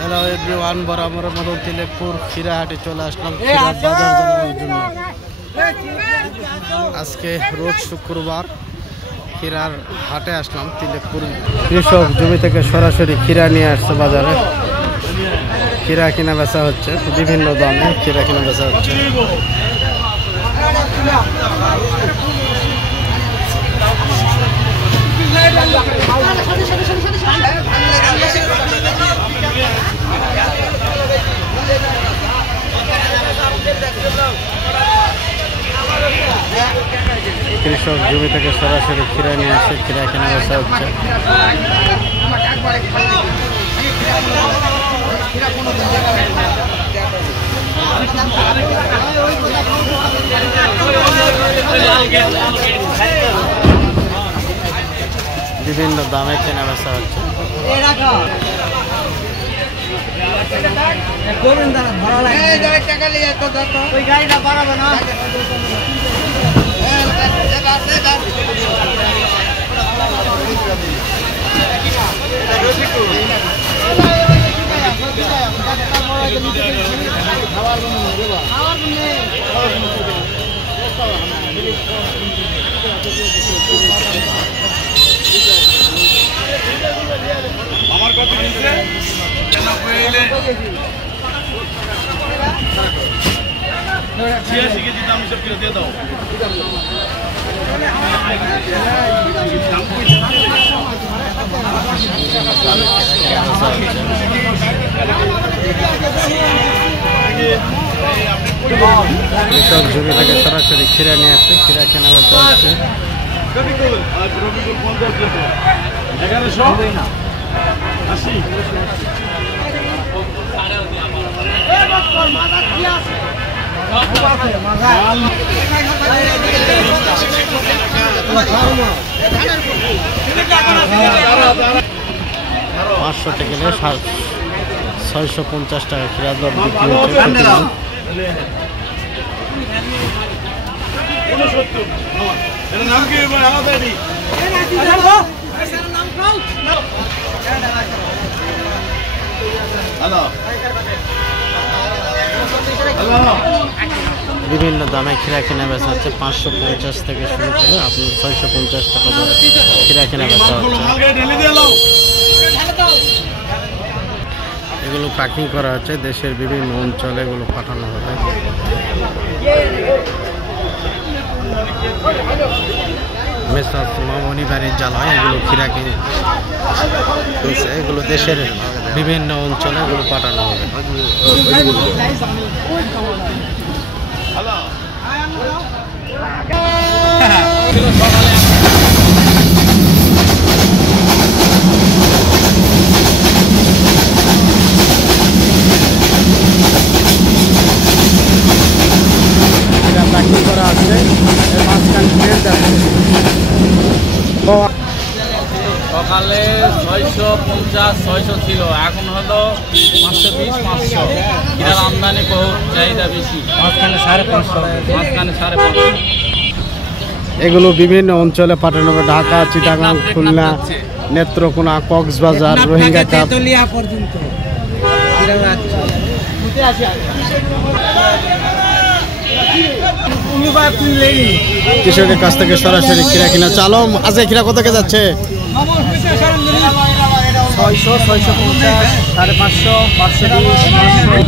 Hello everyone, বরাবরের মতো তিলেকপুর খিরাহাটে চলে আসলাম খিরার বাজার জানানোর জন্য। আজকে রোজ শুক্রবার খিরার হাটে আসলাম। তিলেকপুর কৃষক জমি থেকে সরাসরি খিরা নিয়ে আসছে বাজারে। খিরা কিনা বেচা হচ্ছে, বিভিন্ন দামে খিরা কিনা বেচা হচ্ছে। কৃষক জমি থেকে সরাসরি খিরা নিয়ে আসে, খিরা কেনা বেচা হচ্ছে। বিভিন্ন দামে কেনা বেচা হচ্ছে। আমার কত নিচে কেন কইলে 86 কেজি দাম হিসাব করে দিয়ে দাও। কৃষক জমি থেকে সরাসরি খিরা নিয়ে আসছে, খিরা কেনা বেচা হচ্ছে। রবিকুল 50 টাকা 1180 500 থেকে 650 টাকা খিরা দর বিক্রি হচ্ছে। বিভিন্ন দামে খিরা কেনা বেচা হচ্ছে। 550 থেকে শুরু করে আপনি 650 টাকা দরে খিরা কেনা বেচা হচ্ছে। এগুলো প্যাকিং করা হচ্ছে, দেশের বিভিন্ন অঞ্চলে এগুলো পাঠানো হবে। মেসাজ মামনি বাড়ির জ্বালায় এগুলো খিরা কিনে এগুলো দেশের বিভিন্ন অঞ্চলে এগুলো পাঠানো হবে। প্যাকিং করা আছে, মাঝখান ট্রেন যাচ্ছে। সকালে 650 600 ছিল, এখন হলো 520 500। এটার আমদানি বহুত চাহিদা বেশি, মাঝখানে 550। মাঝখানে 550। এগুলো বিভিন্ন অঞ্চলে পাঠানো হবে। ঢাকা, চিটাগাং, খুলনা, নেত্রকোনা, কক্সবাজার, রোহিঙ্গা কাপ পর্যন্ত। কৃষকের কাছ থেকে সরাসরি খিরা কিনা চালম আজকে খিরা কত কে যাচ্ছে? 600 650 550 520 500।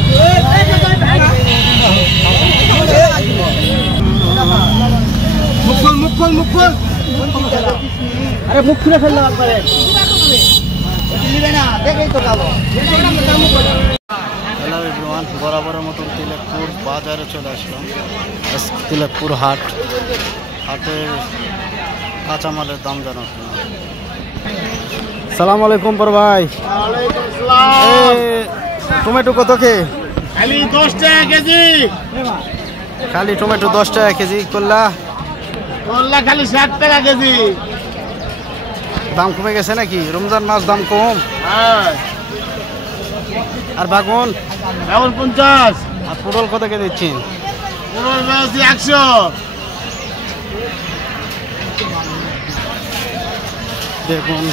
আরে মুখ খুলে ফেললে একবারে নিবে না, দেখেই তো খাবো। হ্যালো এভরিওয়ান, বরাবরের মতন তিলেকপুর বাজারে চলে আসলাম। তিলেকপুর হাটের কাঁচামালের দাম জানার জন্য। সালাম আলাইকুম বড় ভাই। টমেটো কত কে? খালি 10 টাকা কেজি। খালি টমেটো 10 টাকা কেজি। করলা খালি 60 টাকা কেজি। দাম কমে গেছে নাকি? রমজান মাস দাম কম। আর বাগুন 50। আর পটল কত কে দিচ্ছেন? 100। দেখুন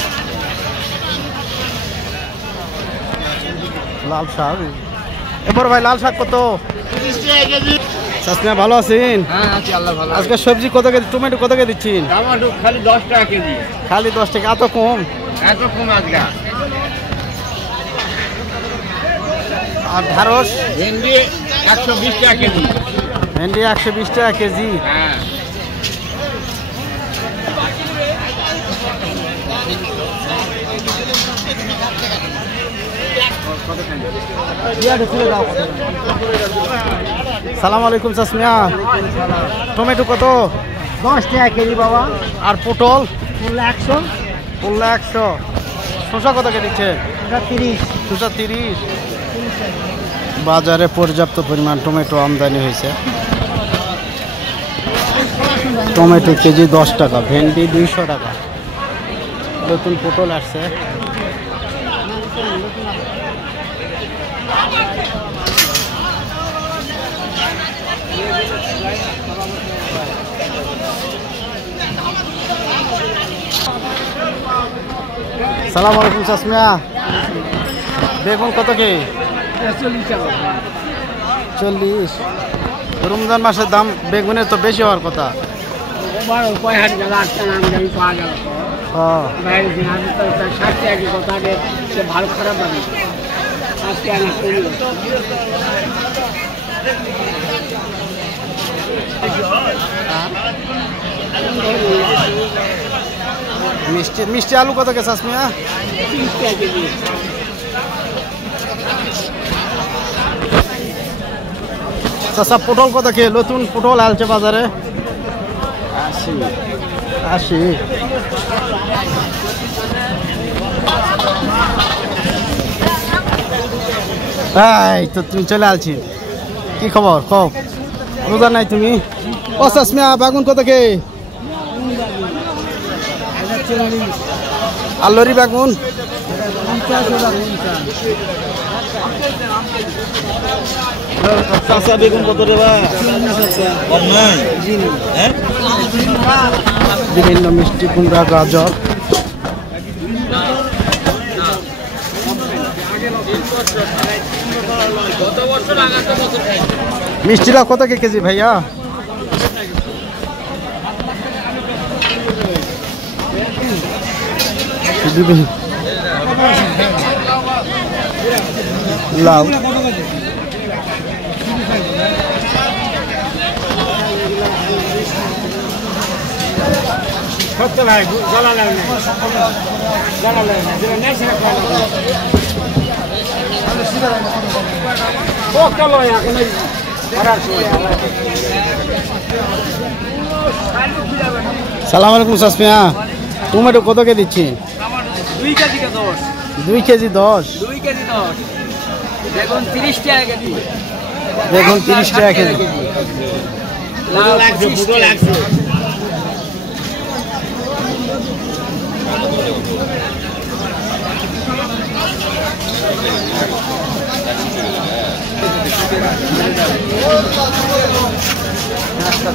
লাল শাক এবার ভাই লাল শাক কত? চাচমিয়া ভালো আছেন? হ্যাঁ আছি, আল্লাহ ভালো। আজকে সবজি কত কেজি? টমেটো কত কেজি দিচ্ছেন? টমেটো খালি 10 টাকা কেজি। খালি 10 টাকা? এত কম? এত কম আজকে। আর ঢাড়স? ভেন্ডি 120 টাকা কেজি। ভেন্ডি 120 টাকা কেজি। হ্যাঁ। সালাম আলাইকুম চাচমিয়া। টমেটো কত? 10 টাকা কেজি বাবা। আর পটল? 100। 100। শসা কত কেজি দিচ্ছে? 30। শসা 30। বাজারে পর্যাপ্ত পরিমাণ টমেটো আমদানি হয়েছে। টমেটো কেজি 10 টাকা, ভেন্ডি 200 টাকা। নতুন পটল আসছে। সালাম আলাইকুম চাচমিয়া। বেগুন কত কে? 40। রমজান মাসের দাম বেগুনের তো বেশি হওয়ার কথা। ভালো খারাপ লাগে মিষ্টি মিষ্টি আলু কত কে চাচমিয়া? 30 টাকা কেজি। চাচা পটল কত কে? নতুন পটল আলছে বাজারে 80। এই তো তুমি চলে আসছি। কি খবর? কও রোজা নাই তুমি? ও চাচমিয়া বেগুন কত কে? আর লরি বেগুন? চাচা বেগুন কত রে ভাই? কম নাই। হ্যাঁ, বিভিন্ন মিষ্টি কুমড়া, গাজর। মিষ্টিটা কত কে কেজি ভাইয়া? লাউ ভাই জ্বালা লাগে না, জ্বালা লাগে না, যেটা নেই সেটা খাওয়া লাগে। ও চলো এখন সালাম আলাইকুম চাচমিয়া। টমেটো কত কে দিচ্ছি? 2 কেজি 10। 2 কেজি 10। 2 কেজি 10। বেগুন 30 টাকা কেজি। বেগুন 30 টাকা কেজি। লাউ লাগছে, পুরো লাগছে। নাস্তা